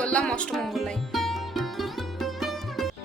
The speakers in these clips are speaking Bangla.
চললাম অষ্টমঙ্গলায়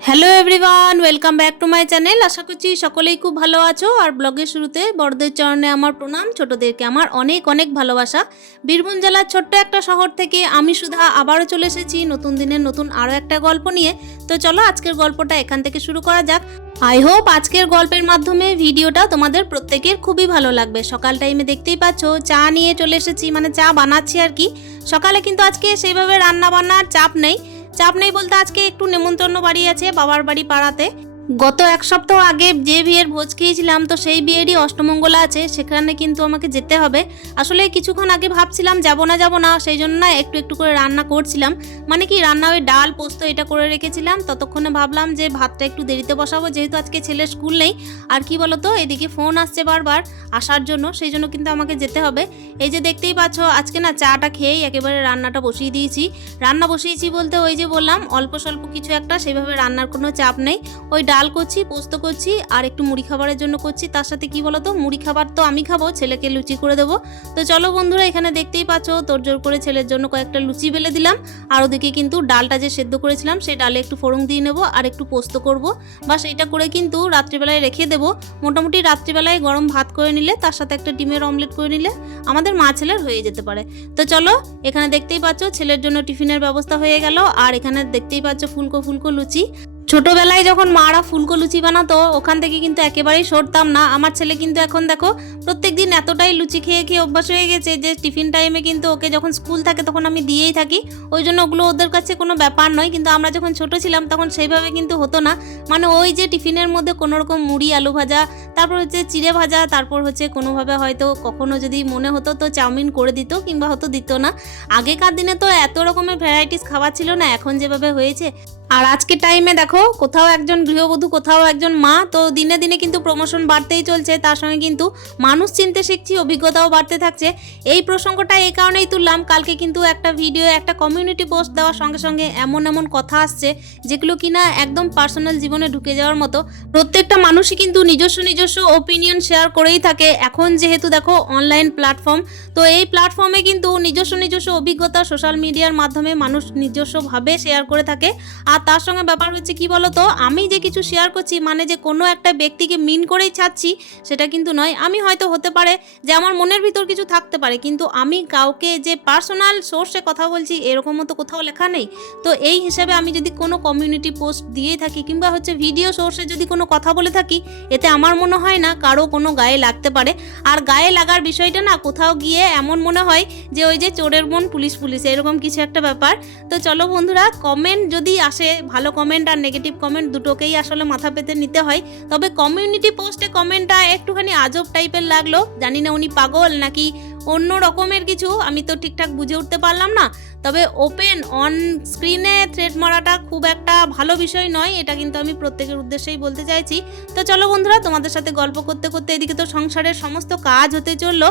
hello everyone welcome back to my channel আশা করছি সকলেই খুব ভালো আছো। আর ব্লগের শুরুতে বড়দের চরণে আমার প্রণাম, ছোটদেরকে আমার অনেক অনেক ভালোবাসা। বীরভূম জেলার ছোট্ট একটা শহর থেকে আমি সুধা আবারও চলে এসেছি নতুন দিনের নতুন আরও একটা গল্প নিয়ে। তো চলো আজকের গল্পটা এখান থেকে শুরু করা যাক। আই হোপ আজকের গল্পের মাধ্যমে ভিডিওটা তোমাদের প্রত্যেকের খুবই ভালো লাগবে। সকাল টাইমে দেখতেই পাচ্ছ, চা নিয়ে চলে এসেছি মানে চা বানাচ্ছি আর কি। সকালে কিন্তু আজকে সেইভাবে রান্না বান্নার চাপ নেই। চাপ নেই বলতে আজকে একটু নেমন্তন্ন বাড়ি আছে বাবার বাড়ি পাড়াতে। গত এক সপ্তাহ আগে যে বিয়ের ভোজ খেয়েছিলাম, তো সেই বিয়েরই অষ্টমঙ্গলা আছে, সেখানে কিন্তু আমাকে যেতে হবে। আসলে কিছুক্ষণ আগে ভাবছিলাম, যাব না যাব না, সেই জন্য না একটু একটু করে রান্না করছিলাম। মানে কি, রান্না ওই ডাল, পোস্ত এটা করে রেখেছিলাম। ততক্ষণে ভাবলাম যে ভাতটা একটু দেরিতে বসাবো, যেহেতু আজকে ছেলের স্কুল নেই। আর কি বলতো, এদিকে ফোন আসছে বারবার আসার জন্য, সেই জন্য কিন্তু আমাকে যেতে হবে। এই যে দেখতেই পাচ্ছ, আজকে না চাটা খেয়েই একেবারে রান্নাটা বসিয়ে দিয়েছি। রান্না বসিয়েছি বলতে ওই যে বললাম, অল্প স্বল্প কিছু একটা, সেভাবে রান্নার কোনো চাপ নেই। ওই ডাল করছি, পোস্ত করছি আর একটু মুড়ি খাবারের জন্য করছি। তার সাথে কি বলতো? মুড়ি খাবার তো আমি খাব, ছেলেকে লুচি করে দেবো। তো চলো বন্ধুরা, এখানে দেখতেই পাচ্ছ, তোর জোর করে ছেলের জন্য কয়েকটা লুচি বেলে দিলাম। আর ওদিকে কিন্তু ডালটা যে সেদ্ধ করেছিলাম সেই ডালে একটু ফোড়ন দিয়ে নেব আর একটু পোস্ত করব। বা সেইটা করে কিন্তু রাত্রিবেলায় রেখে দেবো। মোটামুটি রাত্রিবেলায় গরম ভাত করে নিলে, তার সাথে একটা ডিমের অমলেট করে নিলে আমাদের মা ছেলের হয়ে যেতে পারে। তো চলো, এখানে দেখতেই পাচ্ছ, ছেলের জন্য টিফিনের ব্যবস্থা হয়ে গেল। আর এখানে দেখতেই পাচ্ছ ফুলকো ফুলকো লুচি। ছোটবেলায় যখন মারা ফুলকো লুচি বানাতো, ওখান থেকে কিন্তু একেবারেই সরতাম না। আমার ছেলে কিন্তু এখন দেখো প্রত্যেক দিন এতটাই লুচি খেয়ে খেয়ে অভ্যাস হয়ে গেছে যে, টিফিন টাইমে কিন্তু ওকে যখন স্কুল থাকে তখন আমি দিয়েই থাকি। ওই জন্য ওগুলো ওদের কাছে কোনো ব্যাপার নয়, কিন্তু আমরা যখন ছোট ছিলাম তখন সেইভাবে কিন্তু হতো না। মানে ওই যে টিফিনের মধ্যে কোনো রকম মুড়ি, আলু ভাজা, তারপর হচ্ছে চিড়ে ভাজা, তারপর হচ্ছে কোনোভাবে হয়তো কখনো যদি মনে হতো তো চাউমিন করে দিত, কিংবা হয়তো দিত না। আগেকার দিনে তো এত রকমের ভ্যারাইটিস খাবার ছিল না, এখন যেভাবে হয়েছে আর আজকে টাইমে দেখো, কোথাও একজন গৃহবধূ, কোথাও একজন মা, তো দিনে দিনে কিন্তু প্রমোশন বাড়তেই চলছে। তার সঙ্গে কিন্তু মানুষ চিনতে শিখছি, অভিজ্ঞতাও বাড়তে থাকছে। এই প্রসঙ্গটা এই কারণেই তুললাম, কালকে কিন্তু একটা ভিডিও একটা কমিউনিটি পোস্ট দেওয়ার সঙ্গে সঙ্গে এমন এমন কথা আসছে, যেগুলো কিনা একদম পার্সোনাল জীবনে ঢুকে যাওয়ার মতো। প্রত্যেকটা মানুষই কিন্তু নিজস্ব নিজস্ব ওপিনিয়ন শেয়ার করেই থাকে। এখন যেহেতু দেখো অনলাইন প্ল্যাটফর্ম তো এই প্ল্যাটফর্মে কিন্তু নিজস্ব নিজস্ব অভিজ্ঞতা সোশ্যাল মিডিয়ার মাধ্যমে মানুষ নিজস্বভাবে শেয়ার করে থাকে। আর তার সঙ্গে ব্যাপার হচ্ছে কি বলতো? আমি যে কিছু শেয়ার করছি মানে যে কোনো একটা ব্যক্তিকে মিন করেই ছাড়ছি, সেটা কিন্তু নয়। আমি হয়তো হতে পারে যে আমার মনের ভিতর কিছু থাকতে পারে, কিন্তু আমি কাউকে যে পার্সোনাল সোর্সে কথা বলছি এরকমও তো কোথাও লেখা নেই। তো এই হিসাবে আমি যদি কোনো কমিউনিটি পোস্ট দিয়ে থাকি, কিংবা হচ্ছে ভিডিও সোর্সে যদি কোনো কথা বলে থাকি, এতে আমার মনে হয় না কারও কোনো গায়ে লাগতে পারে। আর গায়ে লাগার বিষয়টা না, কোথাও গিয়ে এমন মনে হয় যে ওই যে চোরের মন পুলিশ পুলিশ এরকম কিছু একটা ব্যাপার। তো চলো বন্ধুরা কমেন্ট যদি আসে ভালো কমেন্ট আর নেগেটিভ কমেন্ট দুটোকেই আসলে মাথা পেতে নিতে হয়। তবে কমিউনিটি পোস্টে কমেন্টটা একটুখানি আজব টাইপের লাগল। জানি না উনি পাগল নাকি অন্য রকমের কিছু আমি তো ঠিকঠাক বুঝে উঠতে পারলাম না। তবে ওপেন অন স্ক্রিনে থ্রেড মারাটা খুব একটা ভালো বিষয় নয়, এটা কিন্তু আমি প্রত্যেকের উদ্দেশ্যেই বলতে চাইছি। তো চলো বন্ধুরা, তোমাদের সাথে গল্প করতে করতে এদিকে তো সংসারের সমস্ত কাজ হতে চলল।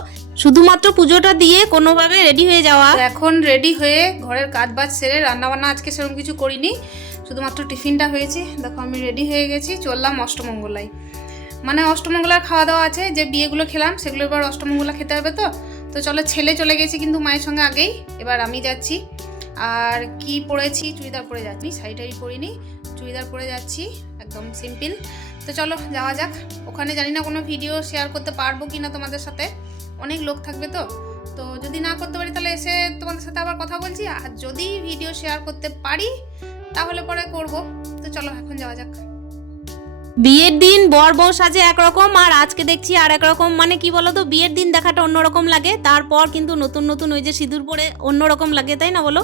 শুধুমাত্র পুজোটা দিয়ে কোনোভাবে রেডি হয়ে যাওয়া। এখন রেডি হয়ে ঘরের কাজ বাজ সেরে রান্না বান্না আজকে সেরকম কিছু করিনি। শুধুমাত্র টিফিনটা হয়েছে। দেখো আমি রেডি হয়ে গেছি, চললাম অষ্টমঙ্গলায়। মানে অষ্টমঙ্গলার খাওয়া দাওয়া আছে, যে বিয়েগুলো খেলাম, সেগুলো এবার অষ্টমঙ্গলা খেতে হবে তো? তো চলো ছেলে চলে গেছে কিন্তু মায়ের সঙ্গে আগেই। এবার আমি যাচ্ছি। আর কি পরেছি? চুড়িদার পরে যাচ্ছি। শাড়ি টাড়ি পরিনি। চুড়িদার পরে যাচ্ছি। একদম সিম্পল তো চলো যাওয়া যাক। ওখানে জানি না কোনো ভিডিও শেয়ার করতে পারব কি না তোমাদের সাথে। অনেক লোক থাকবে তো। তো যদি না করতে পারি তাহলে এসে তোমাদের সাথে আবার কথা বলছি। আর যদি ভিডিও শেয়ার করতে পারি, তাহলে পরে করব। তো চলো এখন যাওয়া যাক। বিয়ের দিন বর বউ সাজে একরকম, আর আজকে দেখছি আর একরকম। মানে কি বলতো, বিয়ের দিন দেখাটা অন্যরকম লাগে, তারপর কিন্তু নতুন নতুন ওই যে সিঁদুর পরে অন্যরকম লাগে, তাই না বলো?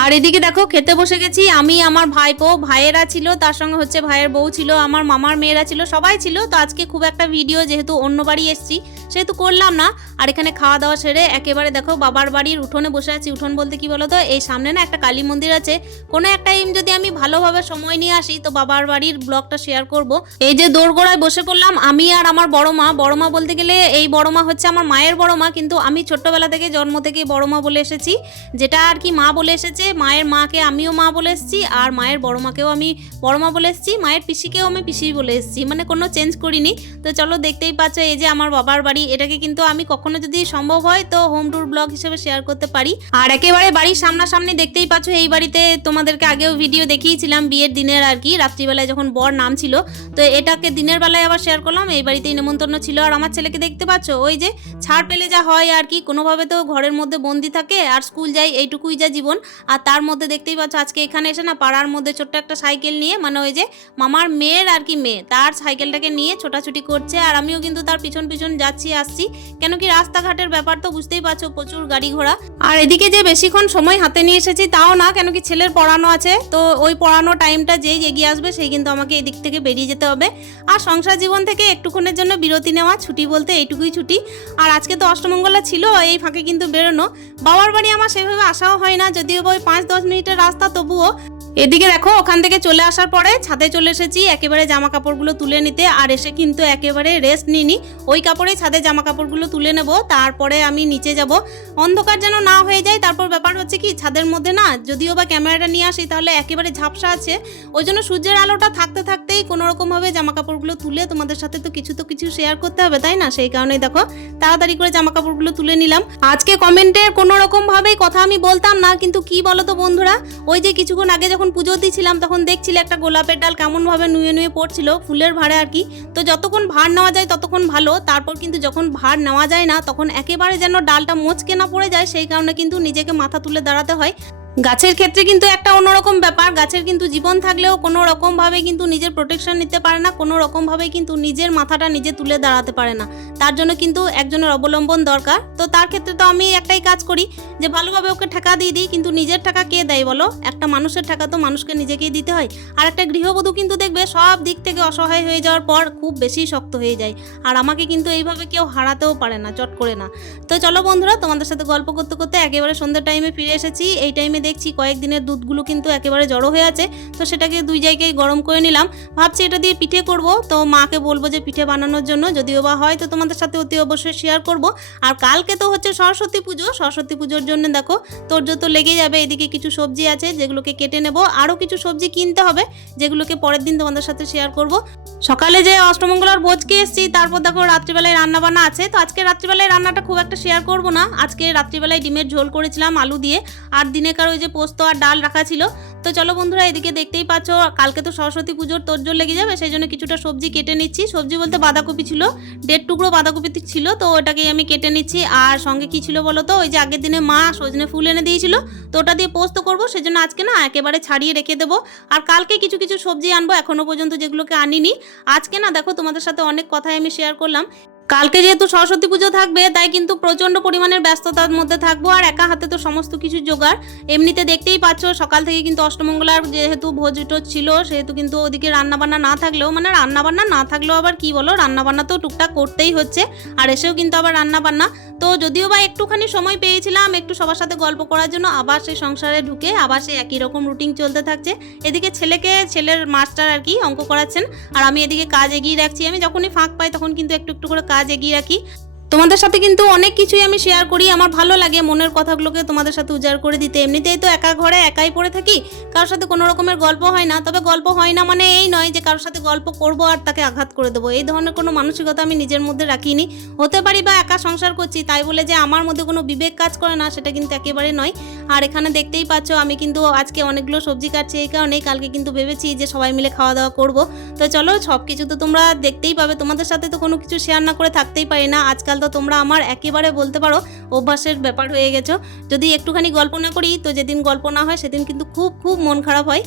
আর এদিকে দেখো, খেতে বসে গেছি। আমি, আমার ভাইপো, ভাইয়েরা ছিল, তার সঙ্গে হচ্ছে ভাইয়ের বউ ছিল, আমার মামার মেয়েরা ছিল, সবাই ছিল। তো আজকে খুব একটা ভিডিও যেহেতু অন্য বাড়ি এসছি, সেহেতু করলাম না। আর এখানে খাওয়া দাওয়া সেরে একেবারে দেখো, বাবার বাড়ির উঠোনে বসে আছি। উঠোন বলতে কি বলতো, এই সামনে না একটা কালী মন্দির আছে। কোনো একটা টাইম যদি আমি ভালোভাবে সময় নিয়ে আসি, তো বাবার বাড়ির ব্লগটা শেয়ার করব। এই যে দোরগোড়ায় বসে পড়লাম, আমি আর আমার বড় মা বড় মা বলতে গেলে এই বড় মা হচ্ছে আমার মায়ের বড় মা, কিন্তু আমি ছোট্টবেলা থেকে জন্ম থেকে বড় মা বলে এসেছি। যেটা আর কি মা বলে এসেছে এসছে মায়ের মাকে আমিও মা বলে এসছি আর মায়ের বড় মাকেও আমি বড় মা বলে এসছি, মায়ের পিসিকেও আমি পিসি বলে এসছি। মানে কোনো চেঞ্জ করিনি। তো চলো দেখতেই পাচ্ছ এই যে আমার বাবার বাড়ি, এটাকে কিন্তু আমি কখনো যদি সম্ভব হয় তো হোম ট্যুর ব্লগ হিসেবে শেয়ার করতে পারি। আর একেবারে বাড়ির সামনাসামনি দেখতেই পাচ্ছ এই বাড়িতে তোমাদেরকে আগেও ভিডিও দেখিয়েছিলাম বিয়ের দিনের আর কি। রাত্রিবেলায় যখন বর নাম ছিল তো এটাকে দিনের বেলায় আবার শেয়ার করলাম। এই বাড়িতেই নেমন্তন্ন ছিল। আর আমার ছেলেকে দেখতে পাচ্ছ? ওই যে ছাড় পেলে যা হয় আর কি। কোনোভাবে তো ঘরের মধ্যে বন্দি থাকে। আর স্কুল যাই এইটুকুই যা জীবন। আর তার মধ্যে দেখতেই পাচ্ছ আজকে এখানে এসে না পাড়ার মধ্যে ছোট্ট একটা সাইকেল নিয়ে মানে ওই যে মামার মেয়ের আর কি মেয়ে, তার সাইকেলটাকে নিয়ে ছোটাছুটি করছে আর আমিও কিন্তু তার পিছন পিছন যাচ্ছি, আসছি। কেন কি রাস্তাঘাটের ব্যাপার তো বুঝতেই পারছ, প্রচুর গাড়ি ঘোড়া। আর এদিকে যে বেশিক্ষণ সময় হাতে নিয়ে এসেছি, তাও না, কেন কি ছেলের পড়ানো আছে। তো ওই পড়ানো টাইমটা যেই এগিয়ে আসবে, সেই কিন্তু আমাকে এদিক থেকে বেরিয়ে যেতে হবে। আর সংসার জীবন থেকে একটুক্ষণের জন্য বিরতি নেওয়া, ছুটি বলতে এইটুকুই ছুটি। আর আজকে তো অষ্টমঙ্গলা ছিল, এই ফাঁকে কিন্তু বেরোনো। বাবার বাড়ি আমার সেভাবে আসাও হয় না, যদিও ওই পাঁচ দশ মিনিটের রাস্তা তবুও এদিকে দেখো, ওখান থেকে চলে আসার পরে ছাদে চলে এসেছি, একেবারে জামা কাপড়গুলো তুলে নিতে, আর এসে কিন্তু একেবারে রেস্ট নিইনি। ওই কাপড়ে ছাদে জামা কাপড়গুলো তুলে নেব, তারপরে আমি নিচে যাব। অন্ধকার যেন না হয়ে যায়, তারপর ব্যাপার হচ্ছে কি, ছাদের মধ্যে না, যদিও বা ক্যামেরাটা নিয়ে আসি, তাহলে একেবারে ঝাপসা আছে। ওই জন্য সূর্যের আলোটা থাকতে থাকতেই কোনো রকমভাবে জামা কাপড়গুলো তুলে তোমাদের সাথে তো কিছু তো কিছু শেয়ার করতে হবে, তাই না? সেই কারণেই দেখো, তাড়াতাড়ি করে জামা কাপড়গুলো তুলে নিলাম। আজকে কমেন্টের কোনো রকম ভাবেই কথা আমি বলতাম না, কিন্তু কি বলো তো বন্ধুরা? ওই যে কিছুক্ষণ আগে যখন পুজো দিছিলাম তখন দেখছিলে একটা গোলাপের ডাল কেমনভাবে নুয়ে নুয়ে পড়ছিল, ফুলের ভাড়ে আর কি। তো যতক্ষণ ভার নেওয়া যায় ততক্ষণ ভালো, তারপর কিন্তু যখন ভার নেওয়া যায় না, তখন একেবারে যেন ডালটা মোচকে না পড়ে যায়, সেই কারণে কিন্তু নিজেকে মাথা তুলে দাঁড়াতে হয়। গাছের ক্ষেত্রে কিন্তু একটা অন্যরকম ব্যাপার। গাছের কিন্তু জীবন থাকলেও কোনো রকম ভাবে কিন্তু নিজের প্রোটেকশন নিতে পারে না কোনো রকম ভাবে কিন্তু নিজের মাথাটা নিজে তুলে দাঁড়াতে পারে না। তার জন্য কিন্তু একজনের অবলম্বন দরকার। তো তার ক্ষেত্রে তো আমি একটাই কাজ করি যে ভালোভাবে ওকে ঠেকা দিয়ে দিই, কিন্তু নিজের টাকা কে দেয় বলো? একটা মানুষের টাকা তো মানুষকে নিজেকেই দিতে হয়। আর একটা গৃহবধূ কিন্তু দেখবে সব দিক থেকে অসহায় হয়ে যাওয়ার পর খুব বেশি শক্ত হয়ে যায়। আর আমাকে কিন্তু এইভাবে কেউ হারাতেও পারে না, চট করে না। তো চলো বন্ধুরা, তোমাদের সাথে গল্প করতে করতে একেবারে সন্ধ্যের টাইমে ফিরে এসেছি। এই টাইমে দেখছি কয়েকদিনের দুধগুলো কিন্তু একেবারে জড়ো হয়ে আছে, তো সেটাকে দুই জায়গায় গরম করে নিলাম। ভাবছি এটা দিয়ে পিঠে করব, তো মাকে বলব যে পিঠে বানানোর জন্য, যদিও বা হয় তো তোমাদের সাথে অতি অবশ্যই শেয়ার করব। আর কালকে তো হচ্ছে সরস্বতী পুজো, সরস্বতী পুজোর জন্য দেখো তোর যত লেগে যাবে, এদিকে কিছু সবজি আছে যেগুলোকে কেটে নেব আরও কিছু সবজি কিনতে হবে, যেগুলোকে পরের দিন তোমাদের সাথে শেয়ার করব। সকালে যে অষ্টমঙ্গলার ভোজকে এসেছি, তারপর দেখো রাত্রিবেলায় রান্না বান্না আছে। তো আজকে রাত্রিবেলায় রান্নাটা খুব একটা শেয়ার করব না। আজকে রাত্রিবেলায় ডিমের ঝোল করেছিলাম আলু দিয়ে। আর দিনেকার ওই যে পোস্ত আর ডাল রাখা ছিল। তো চলো বন্ধুরা, এদিকে দেখতেই পাচ্ছ, কালকে তো সরস্বতী পুজোর তোরজোর লেগে যাবে, সেই জন্য কিছুটা সবজি কেটে নিচ্ছি। সবজি বলতে বাঁধাকপি ছিল, দেড় টুকরো বাঁধাকপি ছিল, তো ওটাকেই আমি কেটে নিচ্ছি। আর সঙ্গে কি ছিল বলো তো, ওই যে আগের দিনে মা সজনে ফুল এনে দিয়েছিল, তো ওটা দিয়ে পোস্ত করব, সেজন্য আজকে না একেবারে ছাড়িয়ে রেখে দেবো। আর কালকে কিছু কিছু সবজি আনব, এখনও পর্যন্ত যেগুলোকে আনিনি। আজকে না দেখো তোমাদের সাথে অনেক কথাই আমি শেয়ার করলাম। কালকে যেহেতু সরস্বতী পুজো থাকবে, তাই কিন্তু প্রচণ্ড পরিমাণের ব্যস্ততার মধ্যে থাকব আর একা হাতে তো সমস্ত কিছু জোগাড়। এমনিতে দেখতেই পাচ্ছ, সকাল থেকে কিন্তু অষ্টমঙ্গলার যেহেতু ভোজ টোজ ছিল, সেহেতু কিন্তু ওদিকে রান্নাবান্না না থাকলেও মানে রান্নাবান্না না থাকলেও আবার কি বলো, রান্নাবান্না তো টুকটাক করতেই হচ্ছে, আর এসেও কিন্তু আবার রান্নাবান্না। তো যদিও বা একটুখানি সময় পেয়েছিলাম, একটু সবার সাথে গল্প করার জন্য, আবার সেই সংসারে ঢুকে আবার সেই একই রকম রুটিন চলতে থাকছে। এদিকে ছেলেকে, ছেলের মাস্টার আর কি অঙ্ক করাচ্ছেন, আর আমি এদিকে কাজ এগিয়ে রাখছি। আমি যখনই ফাঁক পাই, তখন কিন্তু একটু একটু করে কাজ এগিয়ে রাখি। তোমাদের সাথে কিন্তু অনেক কিছুই আমি শেয়ার করি। আমার ভালো লাগে মনের কথাগুলোকে তোমাদের সাথে উজাড় করে দিতে। এমনিতেই তো একা ঘরে একাই পড়ে থাকি, কারোর সাথে কোনো রকমের গল্প হয় না। তবে গল্প হয় না মানে এই নয় যে কারোর সাথে গল্প করব আর তাকে আঘাত করে দেবো। এই ধরনের কোনো মানসিকতা আমি নিজের মধ্যে রাখিনি। হতে পারি বা একা সংসার করছি, তাই বলে যে আমার মধ্যে কোনো বিবেক কাজ করে না, সেটা কিন্তু একেবারে নয়। আর এখানে দেখতেই পাচ্ছ, আমি কিন্তু আজকে অনেকগুলো সবজি কাটছি এই কারণেই কালকে কিন্তু ভেবেছি যে সবাই মিলে খাওয়া দাওয়া করব। তো চলো সব কিছু তো তোমরা দেখতেই পাবে। তোমাদের সাথে তো কোনো কিছু শেয়ার না করে থাকতেই পারি না। আজকাল তো তোমরা আমার একেবারে বলতে পারো অভ্যাসের ব্যাপার হয়ে গেছো। যদি একটুখানি গল্প না করি, তো যেদিন গল্প না হয়, সেদিন কিন্তু খুব খুব মন খারাপ হয়।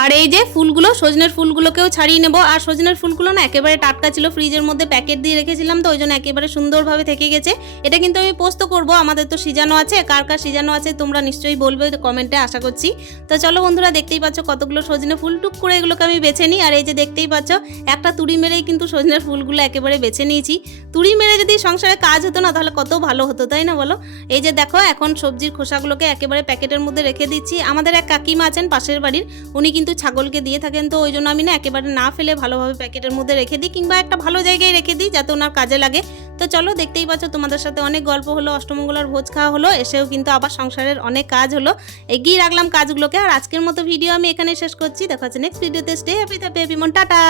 আর এই যে ফুলগুলো, সজনের ফুলগুলোকেও ছাড়িয়ে নেব। আর সজনের ফুলগুলো না একেবারে টাটকা ছিল, ফ্রিজের মধ্যে প্যাকেট দিয়ে রেখেছিলাম তো, ওই জন্য একেবারে সুন্দরভাবে থেকে গেছে। এটা কিন্তু আমি পোস্ত করব, আমাদের তো সিজানো আছে, কার কার সিজানো আছে তোমরা নিশ্চয়ই বলবে কমেন্টে, আশা করছি। তো চলো বন্ধুরা, দেখতেই পাচ্ছ কতগুলো সজনে ফুল, টুক করে এগুলোকে আমি বেছে নিই। আর এই যে দেখতেই পাচ্ছ, একটা তুড়ি মেরেই কিন্তু সজনের ফুলগুলো একেবারে বেছে নিয়েছি। তুড়ি মেরে যদি সংসারে কাজ হতো না, তাহলে কত ভালো হতো, তাই না বলো? এই যে দেখো, এখন সবজির খোসাগুলোকে একেবারে প্যাকেটের মধ্যে রেখে দিচ্ছি। আমাদের এক কাকিমা আছেন পাশের বাড়ির, উনি কিন্তু ছাগলকে দিয়ে থাকেন তো, ওই জন্য আমি না একেবারে না ফেলে ভালোভাবে প্যাকেটের মধ্যে রেখে দিই কিংবা একটা ভালো জায়গায় রেখে দিই যাতে ওনার কাজে লাগে। তো চলো, দেখতেই পাচ্ছ তোমাদের সাথে অনেক গল্প হলো, অষ্টমঙ্গলার ভোজ খাওয়া হলো, এসেও কিন্তু আবার সংসারের অনেক কাজ হলো। এগিয়ে রাখলাম কাজগুলোকে, আর আজকের মতো ভিডিও আমি এখানে শেষ করছি। দেখা হচ্ছে নেক্সট ভিডিওতে স্টে হ্যাপি হ্যাপি মন টাটা!